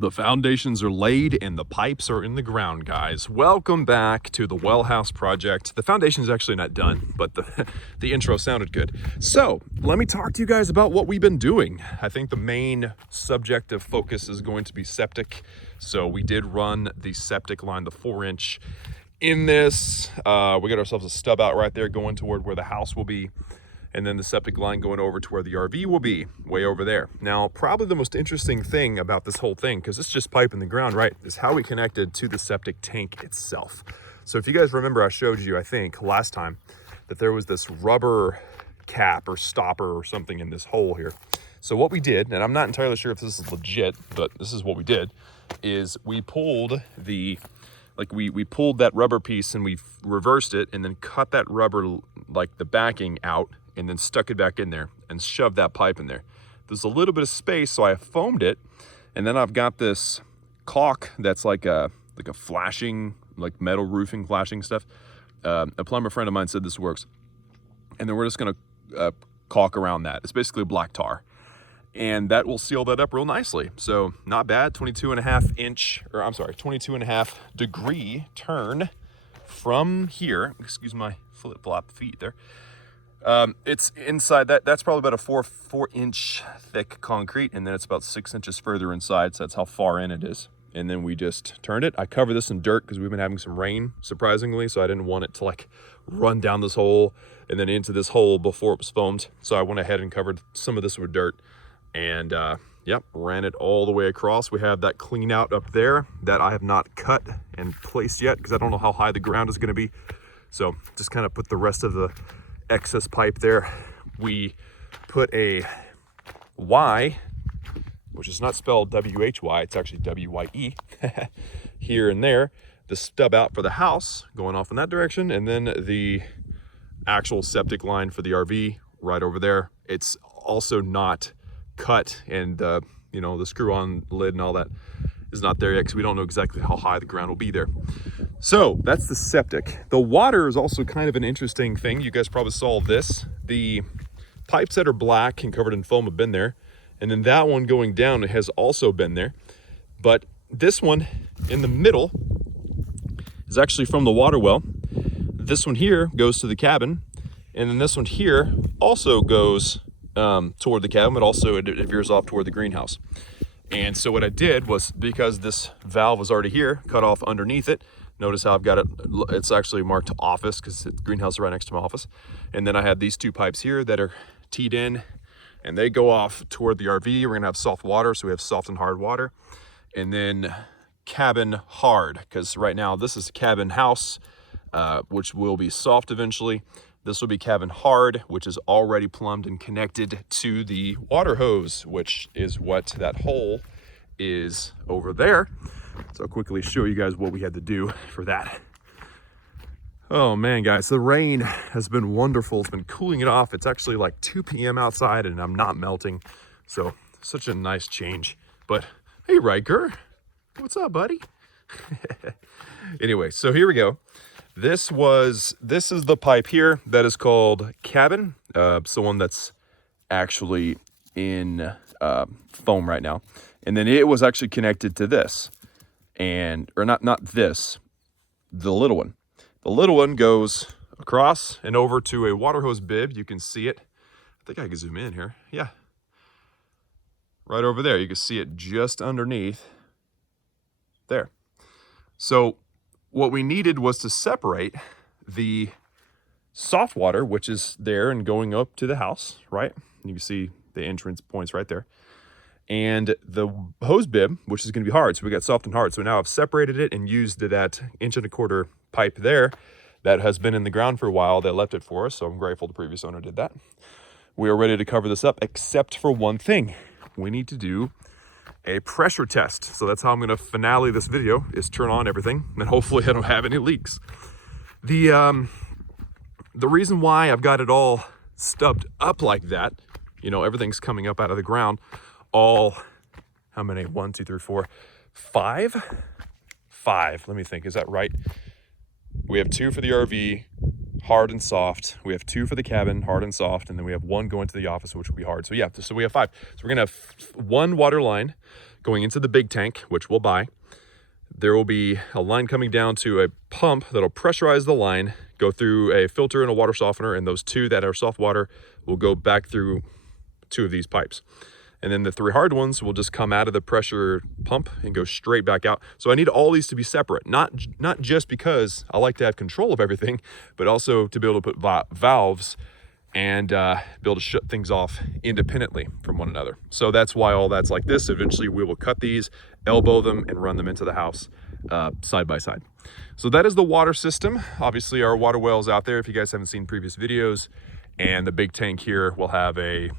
The foundations are laid and the pipes are in the ground, guys. Welcome back to the Well House project. The foundation is actually not done, but the intro sounded good. So let me talk to you guys about what we've been doing. I think the main subject of focus is going to be septic. So we did run the septic line, the 4-inch in this. We got ourselves a stub out right there going toward where the house will be. And then the septic line going over to where the RV will be, way over there. Now, probably the most interesting thing about this whole thing, because it's just pipe in the ground, right, is how we connected to the septic tank itself. So if you guys remember, I showed you, I think, last time, that there was this rubber cap or stopper or something in this hole here. So what we did, and I'm not entirely sure if this is legit, but this is what we did, is we pulled the, we pulled that rubber piece and we reversed it and then cut that rubber, like the backing out, and then stuck it back in there and shoved that pipe in there. There's a little bit of space, so I foamed it, and then I've got this caulk that's like a flashing, like metal roofing flashing stuff. A plumber friend of mine said this works. And then we're just gonna caulk around that. It's basically black tar. And that will seal that up real nicely. So not bad, 22.5 degree turn from here. Excuse my flip-flop feet there. It's inside that's probably about a 4-inch thick concrete, and then it's about 6 inches further inside, so that's how far in it is. And then we just turned it. I covered this in dirt because we've been having some rain, surprisingly, so I didn't want it to like run down this hole and then into this hole before it was foamed. So I went ahead and covered some of this with dirt, and yep, ran it all the way across. We have that clean out up there that I have not cut and placed yet because I don't know how high the ground is going to be. So just kind of put the rest of the excess pipe there. We put a Y, which is not spelled W-H-Y, it's actually W-Y-E, here and there. The stub out for the house going off in that direction, and then the actual septic line for the RV right over there. It's also not cut, and you know, the screw-on lid and all that is not there yet because we don't know exactly how high the ground will be there. So that's the septic. The water is also kind of an interesting thing. You guys probably saw this. The pipes that are black and covered in foam have been there. And then that one going down has also been there. But this one in the middle is actually from the water well. This one here goes to the cabin. And then this one here also goes toward the cabin, but also it veers off toward the greenhouse. And so what I did was, because this valve was already here, cut off underneath it. Notice how I've got it, it's actually marked office because the greenhouse is right next to my office. And then I had these two pipes here that are teed in, and they go off toward the RV. We're gonna have soft water, so we have soft and hard water. And then cabin hard, because right now this is a cabin house, which will be soft eventually. This will be cabin hard, which is already plumbed and connected to the water hose, which is what that hole is over there. So I'll quickly show you guys what we had to do for that. Oh man, guys, the rain has been wonderful. It's been cooling it off. It's actually like 2 p.m. outside and I'm not melting. So such a nice change. But hey, Riker, what's up, buddy? Anyway, so here we go. This is the pipe here that is called cabin. It's the one that's actually in foam right now. And then it was actually connected to this. Or not this, the little one. The little one goes across and over to a water hose bib. You can see it. I think I can zoom in here. Yeah. Right over there. You can see it just underneath there. So what we needed was to separate the soft water, which is there and going up to the house, right? You can see the entrance points right there. And the hose bib, which is going to be hard. So we got soft and hard. So now I've separated it and used that 1.25 inch pipe there that has been in the ground for a while that left it for us. So I'm grateful the previous owner did that. We are ready to cover this up, except for one thing. We need to do a pressure test. So that's how I'm going to finale this video, is turn on everything and hopefully I don't have any leaks. The reason why I've got it all stubbed up like that, you know, everything's coming up out of the ground, all, how many? 1, 2, 3, 4, 5? 5, let me think, is that right? We have 2 for the RV, hard and soft. We have 2 for the cabin, hard and soft, and then we have 1 going to the office, which will be hard. So yeah, so we have 5. So we're gonna have 1 water line going into the big tank, which we'll buy. There will be a line coming down to a pump that'll pressurize the line, go through a filter and a water softener, and those two that are soft water will go back through 2 of these pipes. And then the 3 hard ones will just come out of the pressure pump and go straight back out. So I need all these to be separate, not just because I like to have control of everything, but also to be able to put valves and be able to shut things off independently from one another. So that's why all that's like this. Eventually we will cut these, elbow them, and run them into the house side by side. So that is the water system. Obviously our water well is out there if you guys haven't seen previous videos, and the big tank here will have a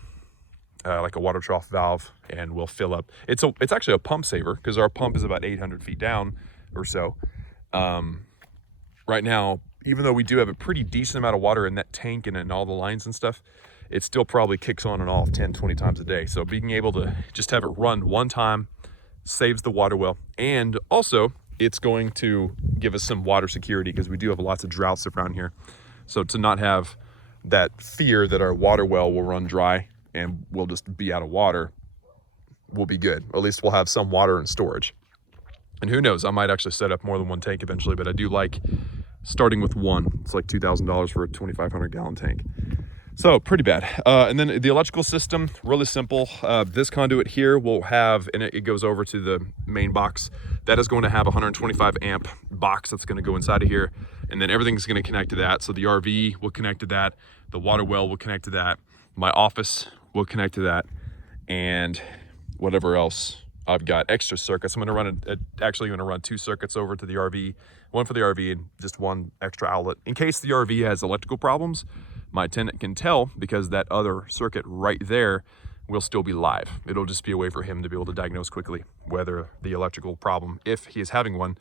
like a water trough valve, and we'll fill up. It's actually a pump saver because our pump is about 800 feet down or so. Right now, even though we do have a pretty decent amount of water in that tank and in all the lines and stuff, it still probably kicks on and off 10, 20 times a day. So being able to just have it run one time saves the water well. And also it's going to give us some water security because we do have lots of droughts around here. So to not have that fear that our water well will run dry and we'll just be out of water will be good. Or at least we'll have some water in storage. And who knows, I might actually set up more than one tank eventually, but I do like starting with one. It's like $2,000 for a 2,500 gallon tank. So pretty bad. And then the electrical system, really simple. This conduit here will have, and it goes over to the main box. That is going to have a 125 amp box that's going to go inside of here. And then everything's going to connect to that. So the RV will connect to that. The water well will connect to that. My office will connect to that, and whatever else I've got extra circuits. I'm going to run 2 circuits over to the RV, one for the RV and just one extra outlet in case the RV has electrical problems. My tenant can tell because that other circuit right there will still be live. It'll just be a way for him to be able to diagnose quickly whether the electrical problem, if he is having one,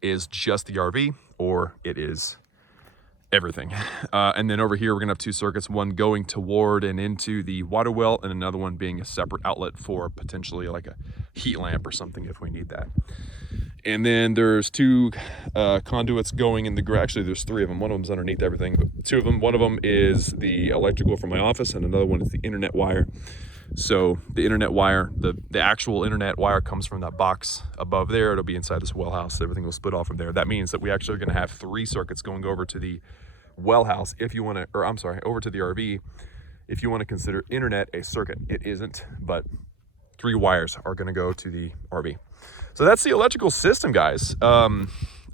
is just the RV or it is everything. And then over here, we're gonna have 2 circuits, one going toward and into the water well, and another one being a separate outlet for potentially like a heat lamp or something if we need that. And then there's 2 conduits going in the garage. Actually, there's 3 of them. One of them's underneath everything, but 2 of them. One of them is the electrical from my office, and another one is the internet wire. So the internet wire, the actual internet wire comes from that box above there. It'll be inside this well house. Everything will split off from there. That means that we actually are going to have 3 circuits going over to the well house if you want to, or I'm sorry, over to the RV if you want to consider internet a circuit. It isn't, but 3 wires are going to go to the RV. So that's the electrical system, guys. I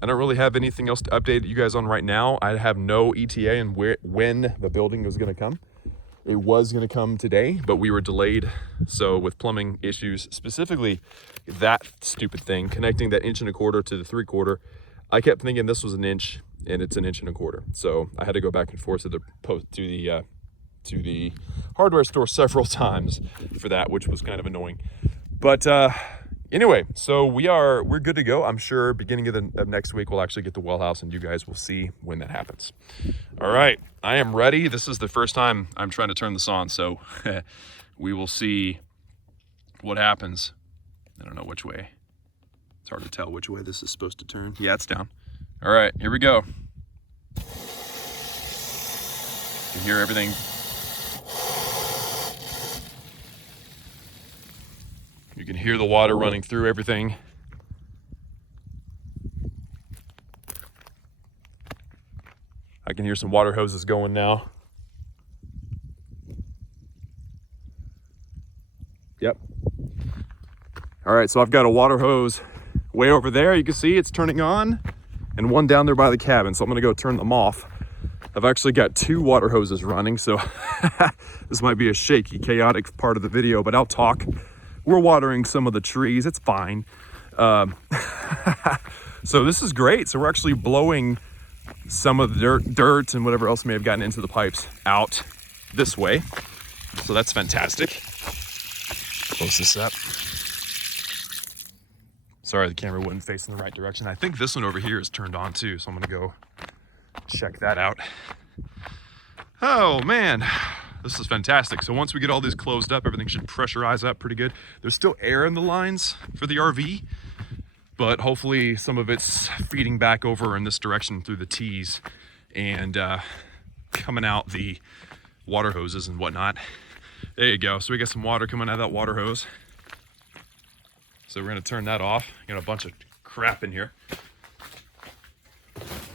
don't really have anything else to update you guys on right now. I have no ETA and when the building was going to come. It was going to come today, but we were delayed. So with plumbing issues, specifically that stupid thing, connecting that 1.25 inches to the 3/4, I kept thinking this was 1 inch and it's 1.25 inches. So I had to go back and forth to the hardware store several times for that, which was kind of annoying. But anyway, so we're good to go. I'm sure beginning of next week we'll actually get the well house, and you guys will see when that happens. All right, I am ready. This is the first time I'm trying to turn this on, so we will see what happens. I don't know which way. It's hard to tell which way this is supposed to turn. Yeah, it's down. All right, here we go. You can hear everything. You can hear the water running through everything. I can hear some water hoses going now. Yep. All right, so I've got a water hose way over there. You can see it's turning on, and one down there by the cabin. So I'm gonna go turn them off. I've actually got 2 water hoses running, so this might be a shaky, chaotic part of the video, but I'll talk. We're watering some of the trees, it's fine. So this is great. So we're actually blowing some of the dirt and whatever else may have gotten into the pipes out this way. So that's fantastic. Close this up. Sorry, the camera wasn't facing the right direction. I think this one over here is turned on too, so I'm gonna go check that out. Oh man, this is fantastic. So once we get all these closed up, everything should pressurize up pretty good. There's still air in the lines for the RV, but hopefully some of it's feeding back over in this direction through the T's and coming out the water hoses and whatnot. There you go. So we got some water coming out of that water hose. So we're gonna turn that off. Got a bunch of crap in here.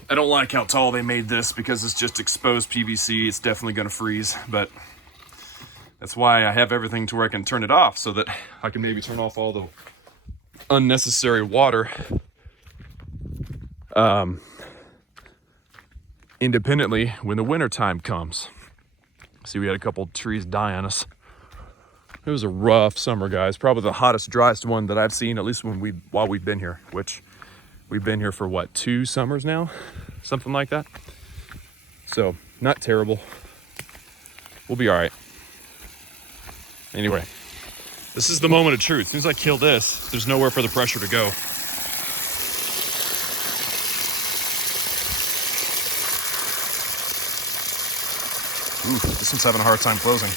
I don't like how tall they made this because it's just exposed PVC. It's definitely gonna freeze, but that's why I have everything to where I can turn it off so that I can maybe turn off all the unnecessary water independently when the winter time comes. See, we had a couple trees die on us. It was a rough summer, guys. Probably the hottest, driest one that I've seen, at least while we've been here, which we've been here for what, 2 summers now? Something like that. So, not terrible. We'll be all right. Anyway, this is the moment of truth. As soon as I kill this, there's nowhere for the pressure to go. Ooh, this one's having a hard time closing.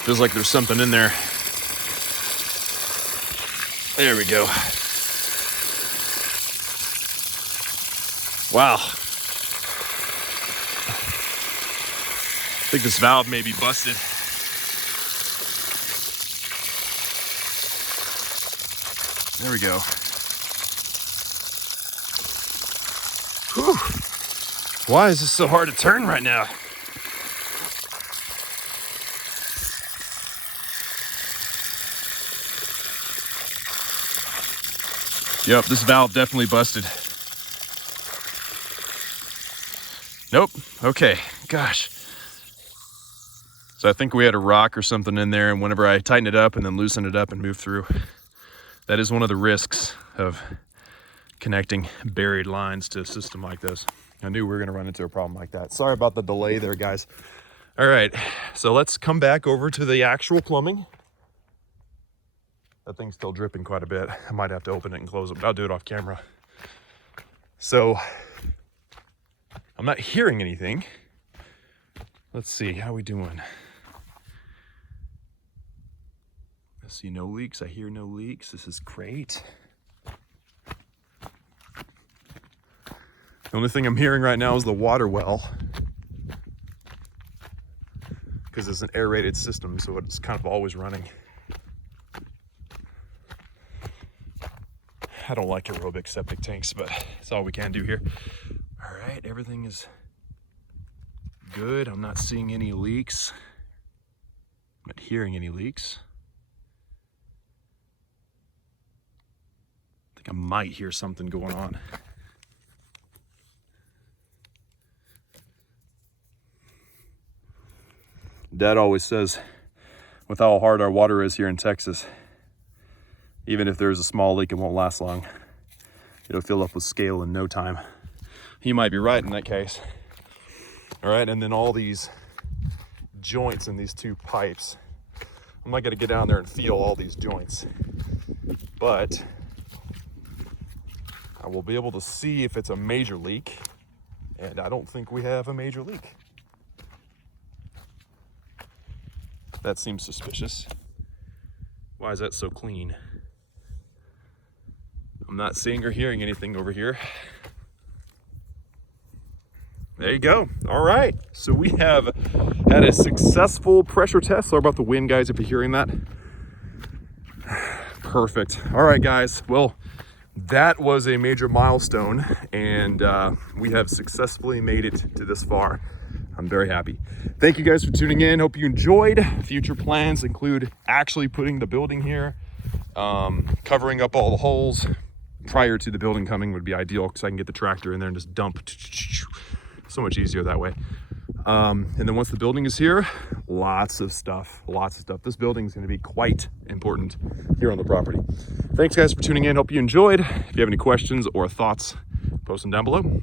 Feels like there's something in there. There we go. Wow. I think this valve may be busted. There we go. Whew. Why is this so hard to turn right now? Yep, this valve definitely busted. Nope. Okay. Gosh. So I think we had a rock or something in there, and whenever I tighten it up and then loosen it up and move through, that is one of the risks of connecting buried lines to a system like this. I knew we were going to run into a problem like that. Sorry about the delay there, guys. All right, so let's come back over to the actual plumbing. That thing's still dripping quite a bit. I might have to open it and close it, but I'll do it off camera. So I'm not hearing anything. Let's see, how we doing? I see no leaks, I hear no leaks. This is great. The only thing I'm hearing right now is the water well, because it's an aerated system, so it's kind of always running. I don't like aerobic septic tanks, but it's all we can do here. All right, everything is good. I'm not seeing any leaks. I'm not hearing any leaks. I think I might hear something going on. Dad always says, with how hard our water is here in Texas, even if there's a small leak, it won't last long. It'll fill up with scale in no time. He might be right in that case. All right, and then all these joints in these 2 pipes. I'm not gonna get down there and feel all these joints, but I will be able to see if it's a major leak, and I don't think we have a major leak. That seems suspicious. Why is that so clean? I'm not seeing or hearing anything over here. There you go. All right. So we have had a successful pressure test. Sorry about the wind, guys, if you're hearing that. Perfect. All right, guys. Well, that was a major milestone, and we have successfully made it to this far. I'm very happy. Thank you guys for tuning in. Hope you enjoyed. Future plans include actually putting the building here, covering up all the holes prior to the building coming would be ideal, because I can get the tractor in there and just dump. So much easier that way. And then once the building is here, lots of stuff. This building is going to be quite important here on the property. Thanks, guys, for tuning in. Hope you enjoyed. If you have any questions or thoughts, post them down below.